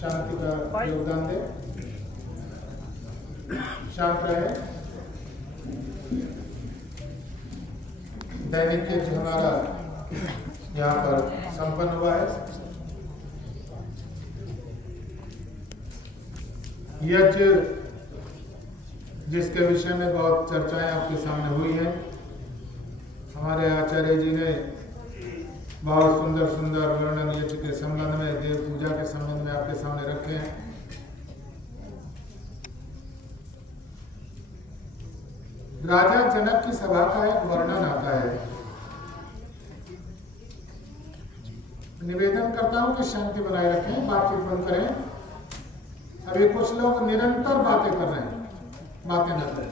शांति का योगदान दे, शांत रहे। दैनिक यज्ञ हमारा यहाँ पर संपन्न हुआ है। यज्ञ जिसके विषय में बहुत चर्चाएं आपके सामने हुई है, हमारे आचार्य जी ने बहुत सुंदर सुंदर वर्णन यज्ञ के संबंध में, देव पूजा के संबंध में आपके सामने रखे हैं। राजा जनक की सभा का एक वर्णन आता है। निवेदन करता हूं कि शांति बनाए रखें, बातचीत बंद करें। अभी कुछ लोग निरंतर बातें कर रहे हैं, बातें न करें।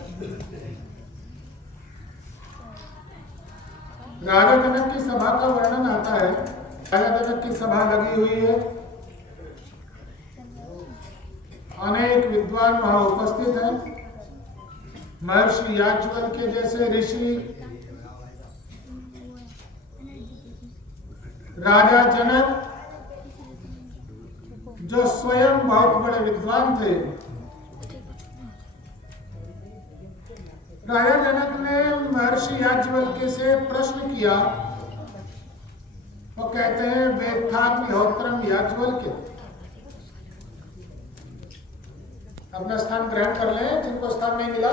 राजा जनक की सभा का वर्णन आता है। राजा जनक की सभा लगी हुई है, अनेक विद्वान वहां उपस्थित हैं। महर्षि याज्ञवल्क्य के जैसे ऋषि, राजा जनक जो स्वयं बहुत बड़े विद्वान थे। राजा जनक ने महर्षि याज्ञवल्क्य से प्रश्न किया। वो कहते हैं वेत्थाग्निहोत्रम याज्ञवल्क्य। अपना स्थान ग्रहण कर लें जिनको स्थान नहीं मिला।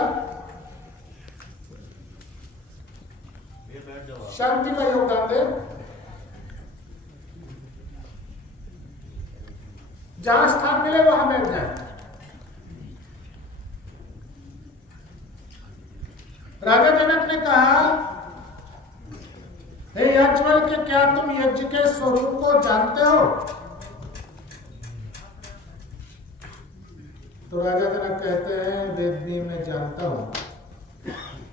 शांति का योगदान दे। जहां स्थान मिले वहां बैठ जाए। राजा जनक ने कहा, हे याज्ञवल्क्य, क्या तुम यज्ञ के स्वरूप को जानते हो? तो राजा जनक कहते हैं, वेदनी मैं जानता हूं।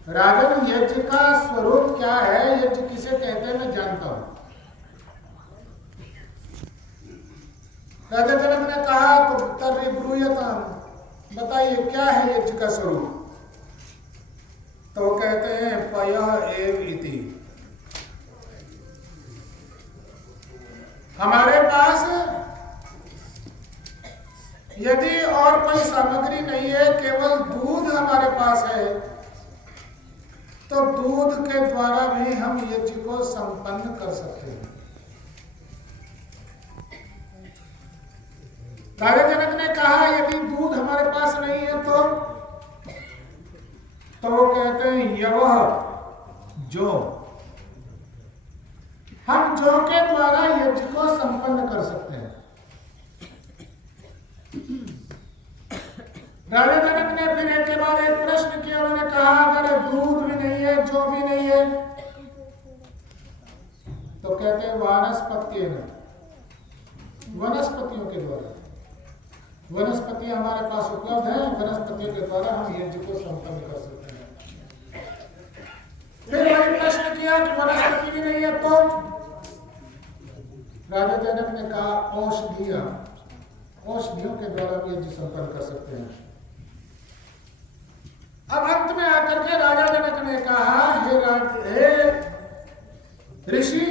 राजन, यज्ञ का स्वरूप क्या है, यज्ञ किसे कहते हैं, मैं जानता हूं। राजा जनक ने कहा, तो तर्हि बताइए क्या है यज्ञ का स्वरूप? तो कहते हैं, पयः एव इति। हमारे पास यदि और कोई सामग्री नहीं है, केवल दूध हमारे पास है, तो दूध के द्वारा भी हम यज्ञ को संपन्न कर सकते हैं। राजा जनक ने कहा, यदि दूध हमारे पास नहीं है तो वो कहते हैं, यवः जो। हम जौ के द्वारा यज्ञ को संपन्न कर सकते हैं। राजा जनक ने फिर एक के बाद एक प्रश्न किया। उन्होंने कहा, अगर दूध भी नहीं है, जौ भी नहीं है, तो कहते हैं वनस्पतियों के द्वारा। वनस्पतियां हमारे पास उपलब्ध है, वनस्पतियों के द्वारा हम यज्ञ को संपन्न कर सकते हैं। फिर वही प्रश्न किया कि वनस्पति भी नहीं है तो? राजा जनक ने कहा, औषधियों के द्वारा हम यज्ञ संपन्न कर सकते हैं। अब अंत में आकर के राजा जनक ने कहा, हे ऋषि,